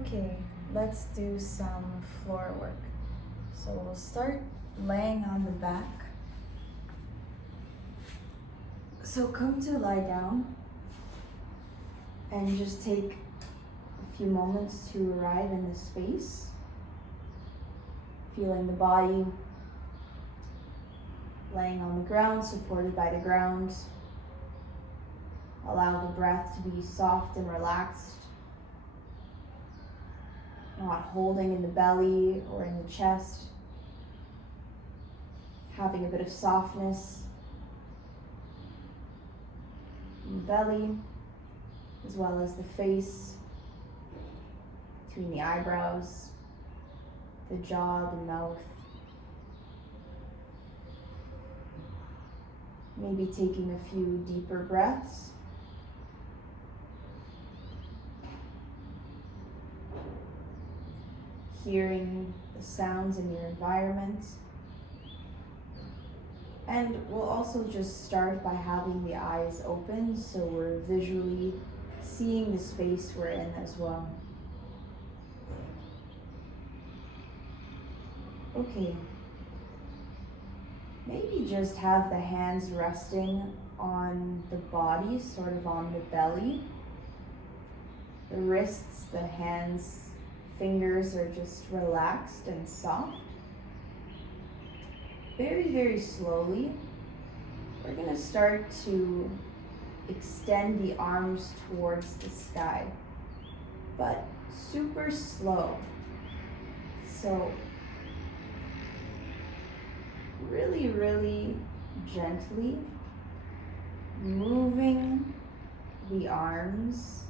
Okay, let's do some floor work. So we'll start laying on the back. So come to lie down and just take a few moments to arrive in the space, feeling the body laying on the ground, supported by the ground. Allow the breath to be soft and relaxed, not holding in the belly or in the chest, having a bit of softness in the belly, as well as the face, between the eyebrows, the jaw, the mouth. Maybe taking a few deeper breaths. Hearing the sounds in your environment. And we'll also just start by having the eyes open so we're visually seeing the space we're in as well. Okay. Maybe just have the hands resting on the body, sort of on the belly. The wrists, the hands, fingers are just relaxed and soft. Very, very slowly, we're going to start to extend the arms towards the sky, but super slow. So really, really gently moving the arms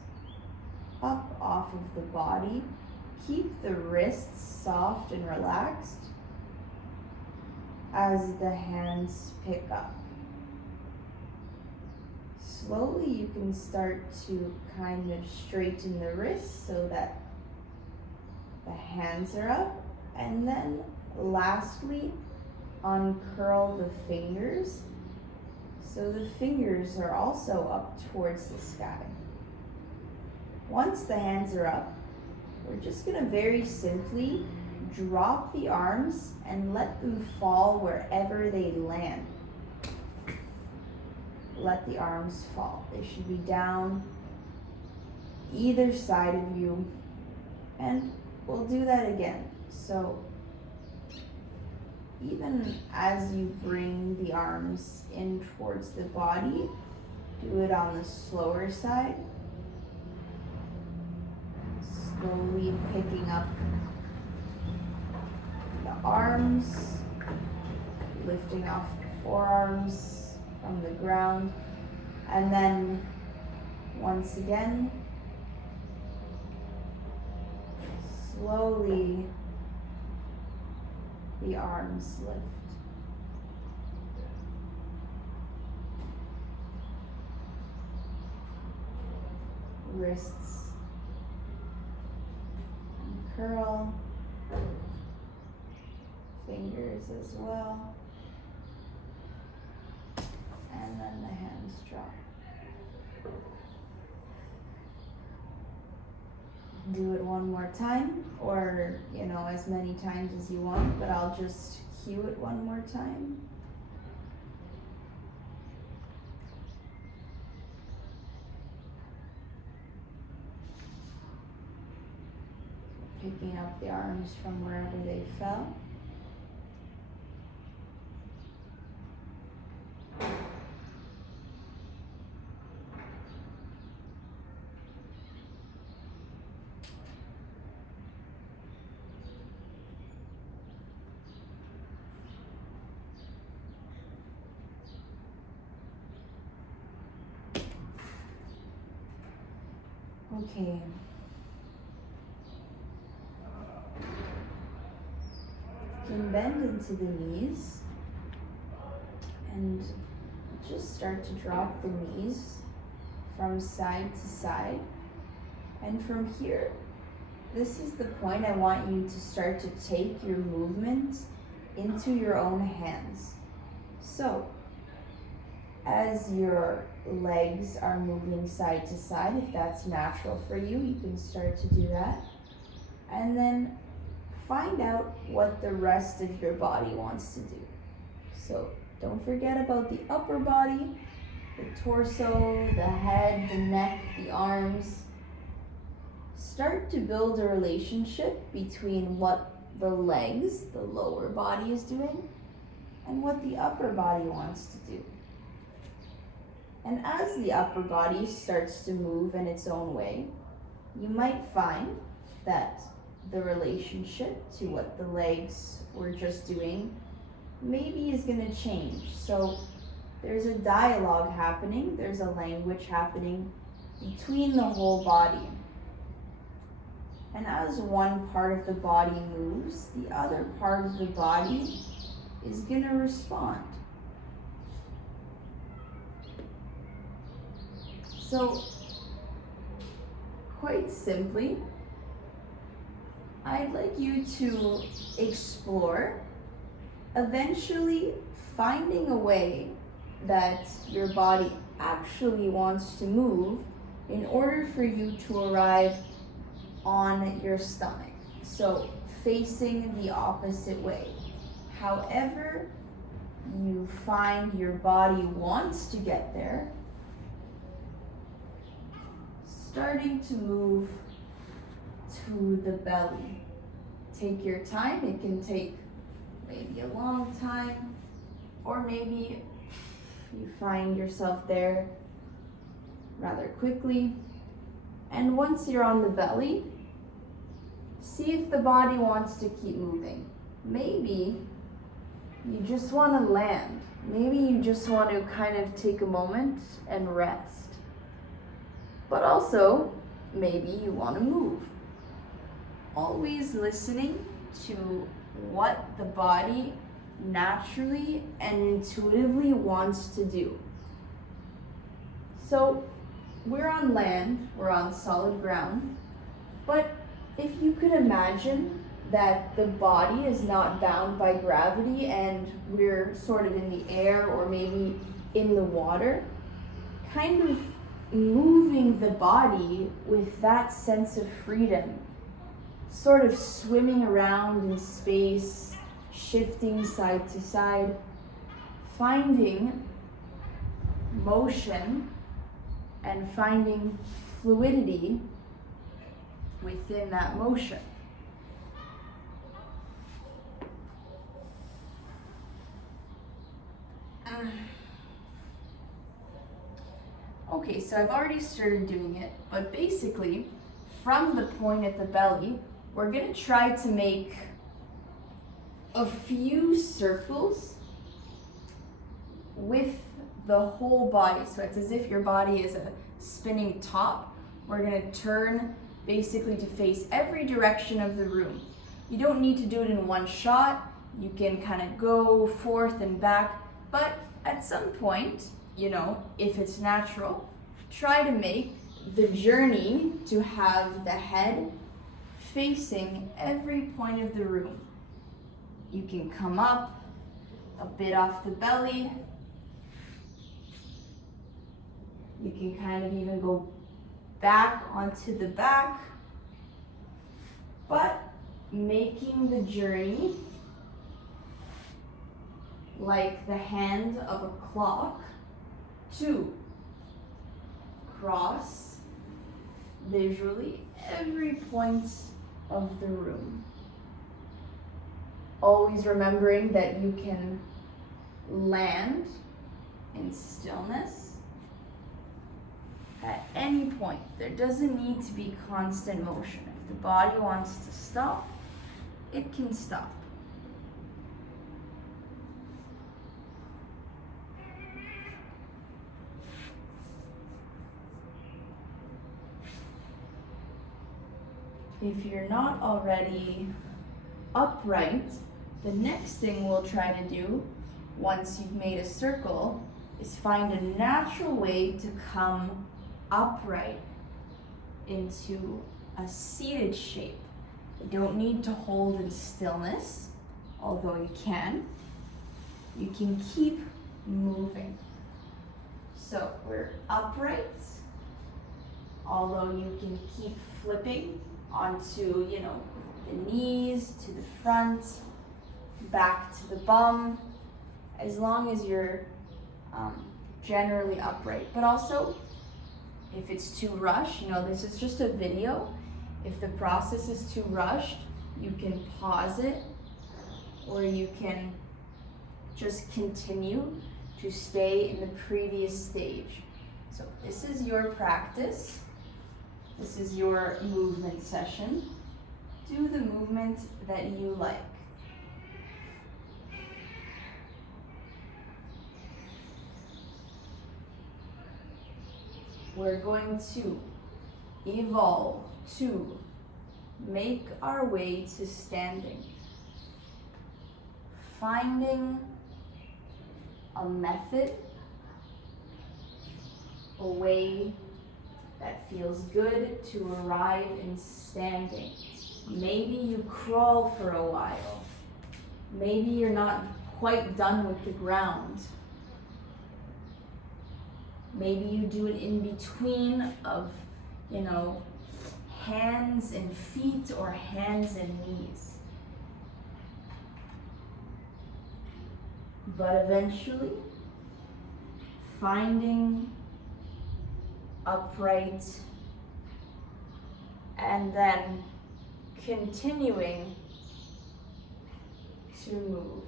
up off of the body. Keep the wrists soft and relaxed as the hands pick up. Slowly you can start to kind of straighten the wrists so that the hands are up, and then lastly uncurl the fingers so the fingers are also up towards the sky. Once the hands are up, we're just going to very simply drop the arms and let them fall wherever they land. Let the arms fall. They should be down either side of you. And we'll do that again. So even as you bring the arms in towards the body, do it on the slower side. Slowly picking up the arms, lifting off the forearms from the ground, and then once again, slowly the arms lift. Wrists curl, fingers as well, and then the hands drop. Do it one more time, or as many times as you want, but I'll just cue it one more time. Picking up the arms from wherever they fell. Okay. You can bend into the knees and just start to drop the knees from side to side. And from here, this is the point I want you to start to take your movement into your own hands. So, as your legs are moving side to side, if that's natural for you, you can start to do that. and then find out what the rest of your body wants to do. So don't forget about the upper body, the torso, the head, the neck, the arms. Start to build a relationship between what the legs, the lower body, is doing and what the upper body wants to do. And as the upper body starts to move in its own way, you might find that the relationship to what the legs were just doing maybe is going to change. So there's a dialogue happening, there's a language happening between the whole body. And as one part of the body moves, the other part of the body is going to respond. So, quite simply, I'd like you to explore eventually finding a way that your body actually wants to move in order for you to arrive on your stomach. So facing the opposite way. However you find your body wants to get there, starting to move to the belly. Take your time. It can take maybe a long time, or maybe you find yourself there rather quickly. And once you're on the belly, see if the body wants to keep moving. Maybe you just want to land. Maybe you just want to kind of take a moment and rest. But also, maybe you want to move. Always listening to what the body naturally and intuitively wants to do. So we're on land, we're on solid ground, but if you could imagine that the body is not bound by gravity and we're sort of in the air or maybe in the water, kind of moving the body with that sense of freedom, sort of swimming around in space, shifting side to side, finding motion and finding fluidity within that motion. Okay, so I've already started doing it, but basically, from the point at the belly, we're going to try to make a few circles with the whole body. So it's as if your body is a spinning top. We're going to turn basically to face every direction of the room. You don't need to do it in one shot. You can kind of go forth and back, but at some point, if it's natural, try to make the journey to have the head facing every point of the room. You can come up a bit off the belly. You can kind of even go back onto the back, but making the journey like the hand of a clock to cross visually every point of the room. Always remembering that you can land in stillness at any point. There doesn't need to be constant motion. If the body wants to stop, it can stop. If you're not already upright, the next thing we'll try to do, once you've made a circle, is find a natural way to come upright into a seated shape. You don't need to hold in stillness, although you can. You can keep moving. So we're upright, although you can keep flipping onto, the knees, to the front, back to the bum, as long as you're generally upright. But also, if it's too rushed, this is just a video. If the process is too rushed, you can pause it, or you can just continue to stay in the previous stage. So this is your practice. This is your movement session. Do the movement that you like. We're going to evolve to make our way to standing. Finding a method, a way that feels good to arrive in standing. Maybe you crawl for a while. Maybe you're not quite done with the ground. Maybe you do it in between of, hands and feet or hands and knees. But eventually, finding upright and then continuing to move.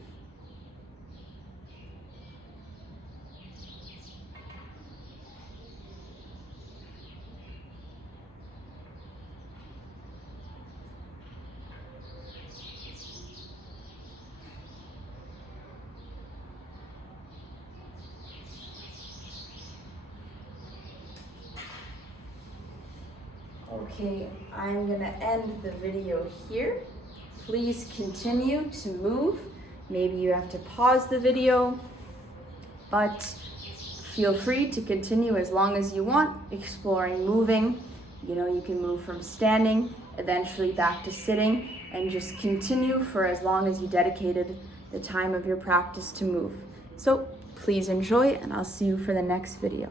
Okay, I'm gonna end the video here. Please continue to move. Maybe you have to pause the video, but feel free to continue as long as you want, exploring moving. You can move from standing, eventually back to sitting, and just continue for as long as you dedicated the time of your practice to move. So please enjoy, and I'll see you for the next video.